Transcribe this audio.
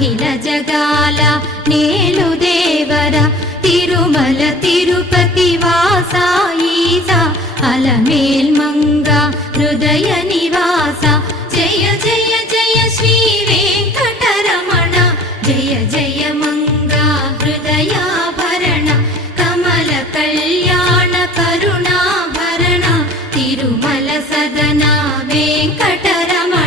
అఖిల జగాల నేలు దేవర తిరుమల తిరుపతి వాస ఈస అలమేల్ మంగ హృదయ నివాస జయ జయ జయ శ్రీ వెంకటరమణ జయ జయ మంగ హృదయాభరణ కమల కళ్యాణ కరుణాభరణ తిరుమల సదన వెంకటరమణ